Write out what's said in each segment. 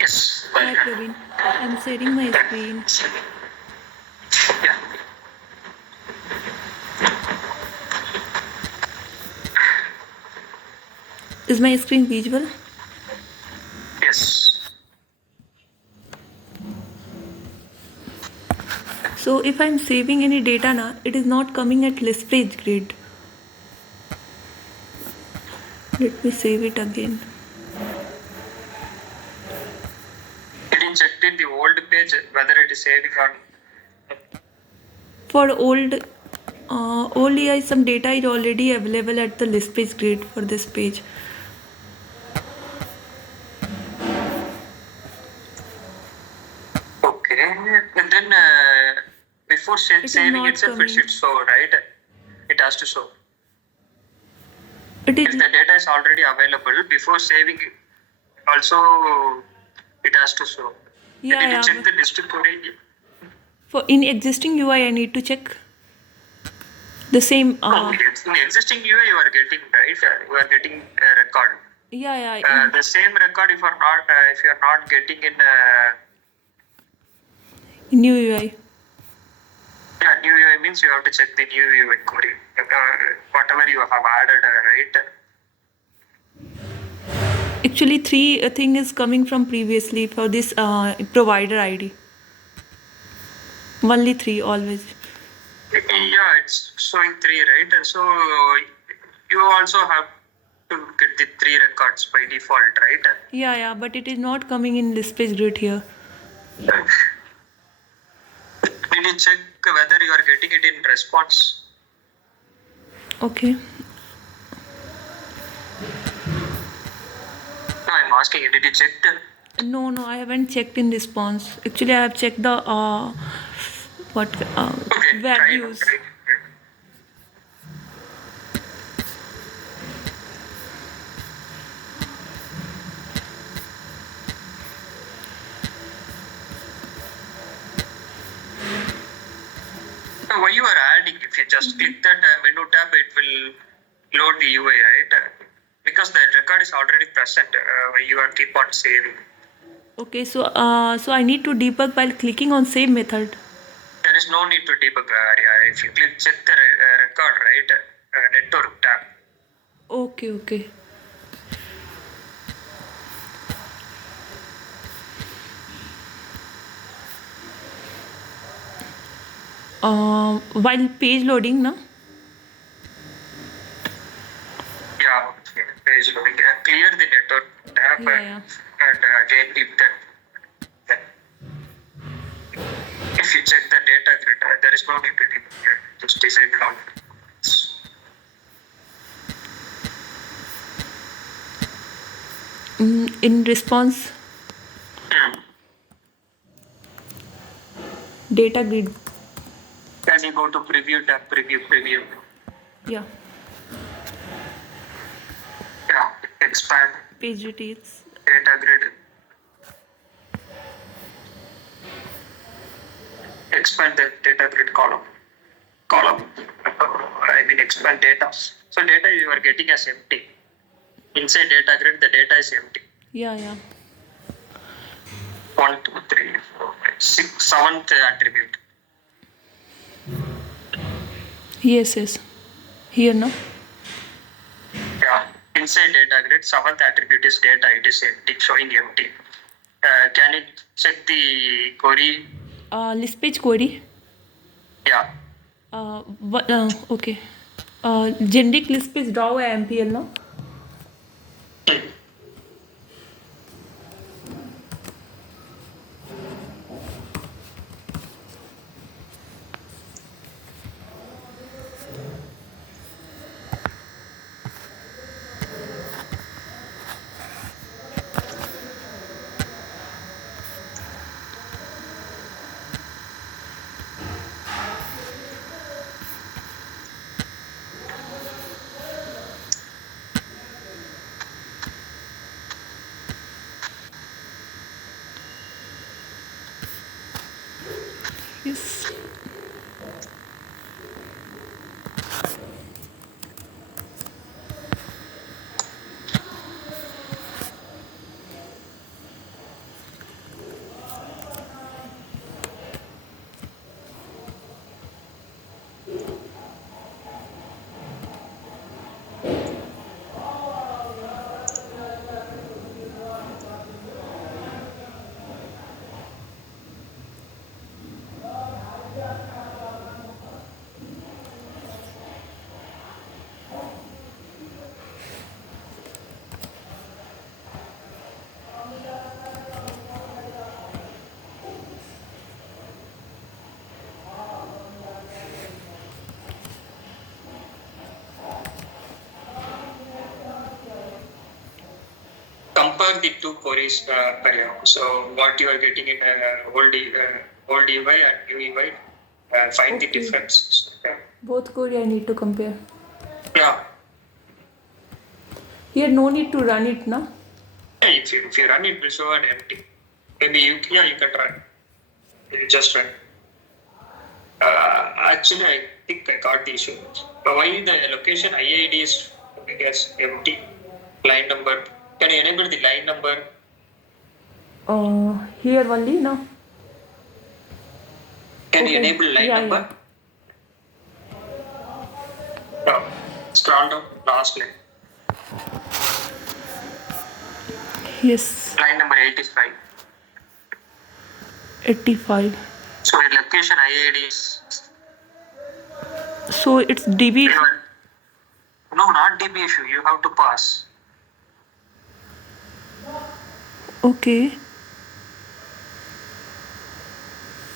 Yes. Hi Pravin, I'm sharing my screen. Yeah. Is my screen visible? Yes. So if I'm saving any data now, it is not coming at list page grid. Let me save it again. You didn't check in the old page whether it is saving or For old AI, some data is already available at the list page grid for this page. okay. And then before It is saving not itself, it coming. should show, right? It has to show. It If is the data is already available before saving, also it has to show. yeah Did you yeah. check the district coding? For in existing UI, I need to check the same. No, in the existing UI you are getting, right? You are getting a record. Yeah. The same record if you are not getting in In new UI. new UI means you have to check the new UI coding. Whatever you have added, right? Actually, three thing is coming from previously for this provider ID. Only three always. Yeah, it's showing 3, right? And so you also have to get the 3 records by default, right? Yeah, but it is not coming in list page grid here. Did you check whether you are getting it in response? Okay. No, I'm asking you, did you check the No, I haven't checked in response. Actually, I have checked the what okay, try now, values. try. Now, why you are adding? If you just click that menu tab, it will load the UI, right? Because the record is already present. You are keep on saving. Okay, so I need to debug while clicking on save method. There is no need to debug area. If you click check the record, right? Network tab. Okay. While page loading, na? Yeah, page loading. Clear the network tab Yeah. and again keep that. If you check the data grid, there is no need to debug. Just disable all. In response, data grid. Can you go to preview tab? Preview. Yeah. Yeah, expand Page details. data grid. Expand the data grid column. I mean expand data. So data you are getting as empty. Inside data grid, the data is empty. Yeah. 1, 2, 3, 4, 5, 6, 7th attribute. Yes. Here, no? Yeah, inside data grid, 7th attribute is data. It is empty, showing empty. Can you check the query? List page query. Yeah. Okay. Generic list page draw MPL, no? compare the two queries, Arya. So what you are getting in old UI and new UI, find the Okay. difference. Both query I need to compare. Yeah. Here no need to run it, na? Yeah, if you run it, will show an empty. Maybe you can try. You just run. Actually, I think I got the issue. But why the location IID is empty? Line number. Can you enable the line number? Here only, no? Can you Okay. enable line Yeah, number? No. Scroll down last line. Yes. Line number 85. 85. So in location IID is So it's DB. no, not DB issue. You have to pass. Okay.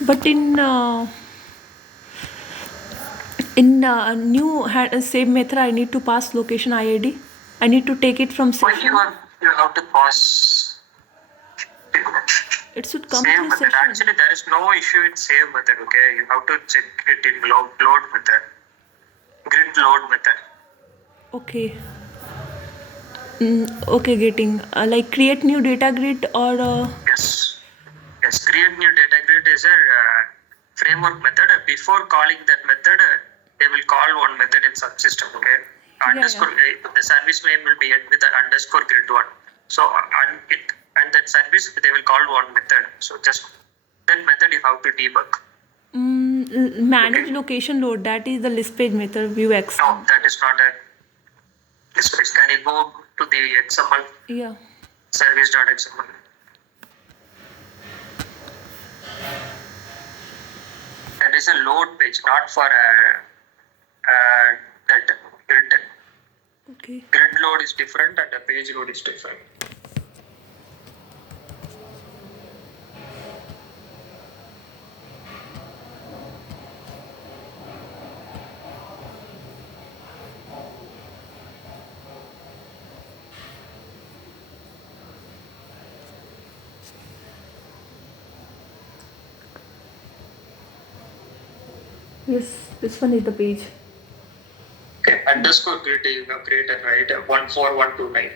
But in new same method, I need to pass location IID. I need to take it from Why session. you have to pass It should come save through method. session. Actually, there is no issue in save method. Okay, you have to check it in load method, grid load method. Okay. Okay, getting like create new data grid or Yes. Create new data grid is a framework method. Before calling that method, they will call one method in subsystem. Okay. Underscore. The service name will be with the underscore grid one. So and that service they will call one method. So just that method you have to debug. manage location load. That is the list page method view X. No, that is not a. Can you go to the XML Yeah. service.xml? That is a load page, not for that grid. Okay. Grid load is different and the page load is different. Yes, this one is the page. Okay, underscore grid you have created, right? 14129.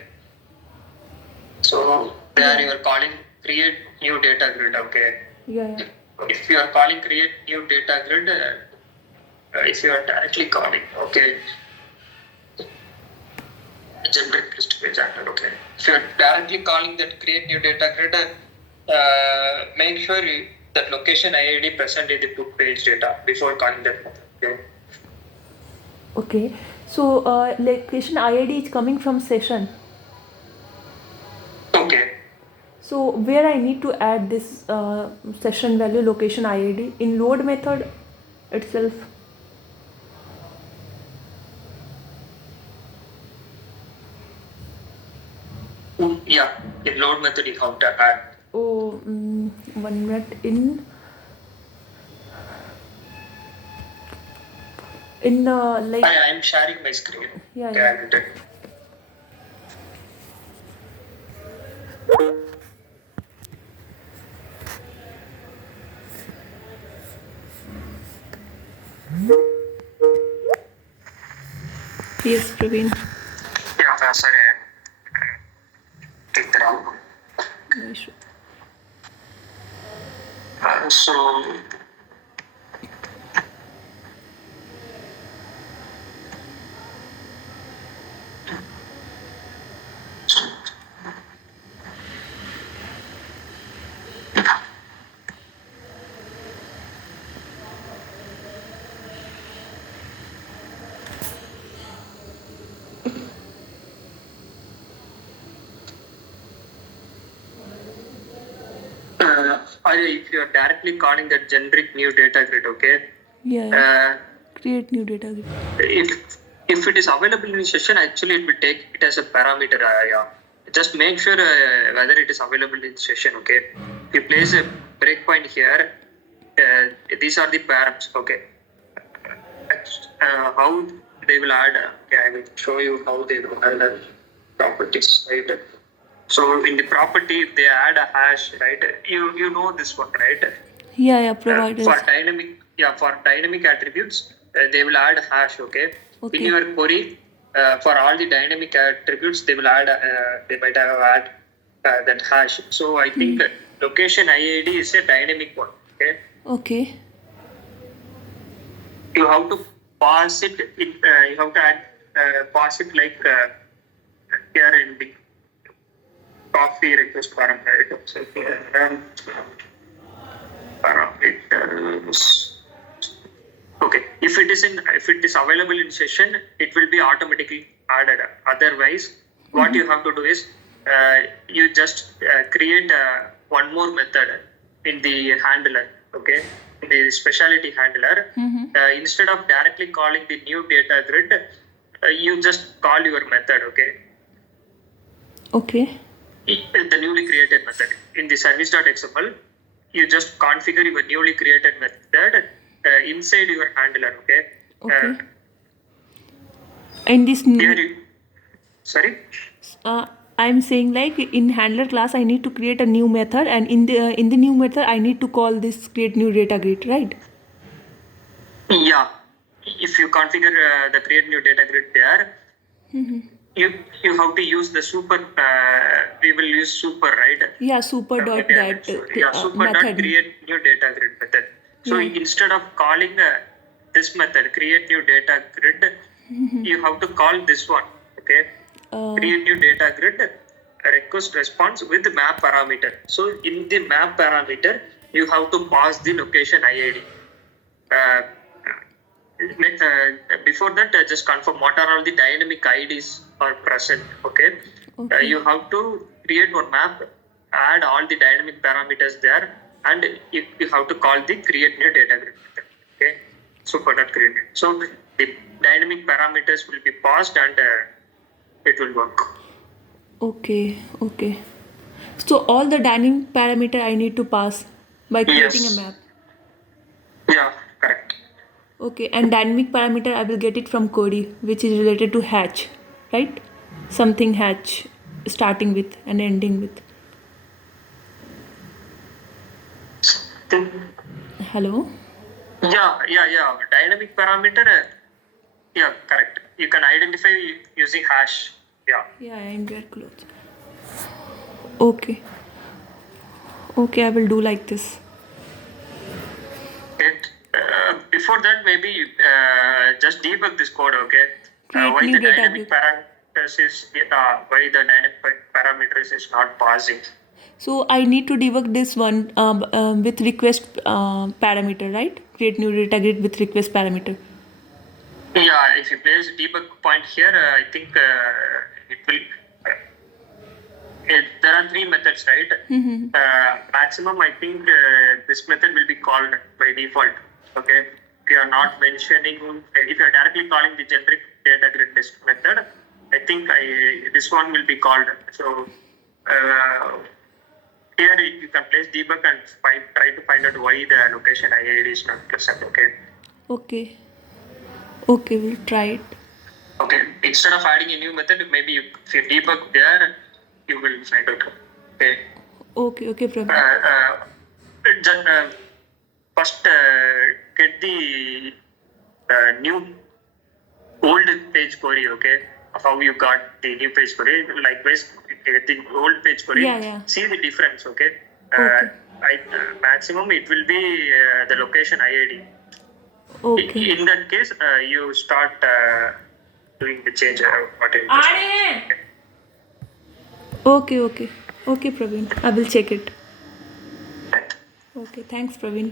So there you are calling create new data grid, okay? Yeah. If you are calling create new data grid, if you are directly calling, okay, generic list page actor, okay. If you are directly calling that create new data grid, make sure that location IID present in the book page data before calling that method, okay? Okay. So location IID is coming from session. Okay. So where I need to add this session value location IID in load method itself. Yeah, in load method you have to add. Oh, 1 minute in like. I am sharing my screen. Yeah. Okay, I will take. Yes, Pravin. Yeah, sorry. Take that out. No issue. So if you are directly calling that generic new data grid, okay? Yeah. Create new data grid. If it is available in session, actually it will take it as a parameter. Yeah. Just make sure whether it is available in session, okay? If you place a breakpoint here, these are the params, okay? How they will add, I will show you how they will add properties, right? So in the property, if they add a hash, right? You know this one, right? Yeah, providers. For dynamic attributes, they will add hash. Okay. Okay. In your query, for all the dynamic attributes, they will add. They might have add that hash. So I think location IID is a dynamic one. Okay. Okay. You have to pass it. You have to add pass it like here in the coffee request parameter. So here parameters. Okay, if it is available in session, it will be automatically added. Otherwise, what you have to do is you just create one more method in the handler. Okay, in the specialty handler. Instead of directly calling the new data grid, you just call your method. Okay. The newly created method in the service.xml, you just configure your newly created method inside your handler. Okay. And this sorry. I'm saying like in handler class I need to create a new method, and in the new method I need to call this create new data grid, right? Yeah. If you configure the create new data grid there, you have to use the super. We will use super, right? Yeah, super dot that. Super method. Dot create new data grid method. So instead of calling this method create new data grid, you have to call this one. Okay. Create new data grid request response with map parameter. So in the map parameter, you have to pass the location IID. Before that, just confirm what are all the dynamic IDs are present. Okay. You have to create one map, add all the dynamic parameters there, and you have to call the create new data grid method. Okay. Super dot create. So the dynamic parameters will be passed and it will work. Okay. So all the dynamic parameter I need to pass by creating a map. Yeah, correct. Okay, and dynamic parameter I will get it from Cody, which is related to hatch, right? Something hatch starting with and ending with. Hello? Yeah. Dynamic parameter. Yeah, correct. You can identify using hash. Yeah. Yeah, I'm very close. Okay, I will do like this. Before that, maybe just debug this code. Okay. Why the dynamic parameters is not passing? So I need to debug this one with request parameter, right? Create new data grid with request parameter. Yeah, if you place debug point here, I think it will. There are three methods, right? Maximum, I think this method will be called by default. Okay, if you are not mentioning, if you are directly calling the generic data grid list method, I think this one will be called. So here you can place debug and try to find out why the location IID is not present. Okay, we'll try it. Okay, instead of adding a new method, maybe if you debug there, you will find out. Okay, Pravin. First, get the new old page query. Okay, how you got the new page query. Likewise, get the old page query. Yeah. See the difference. Okay. Maximum it will be the location IID. Okay. In that case, you start doing the change. Okay, Pravin. I will check it. Okay, thanks, Pravin.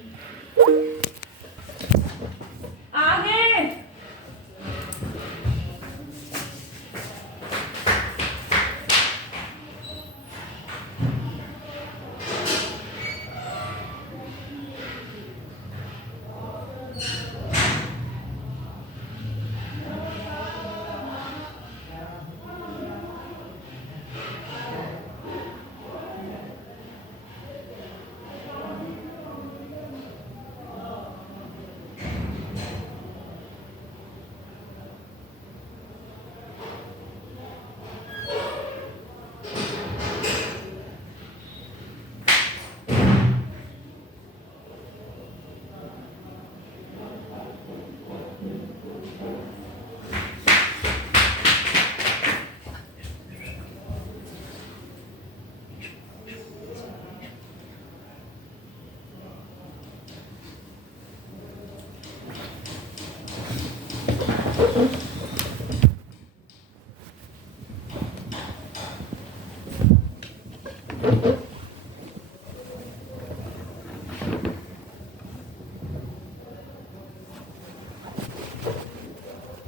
Okay.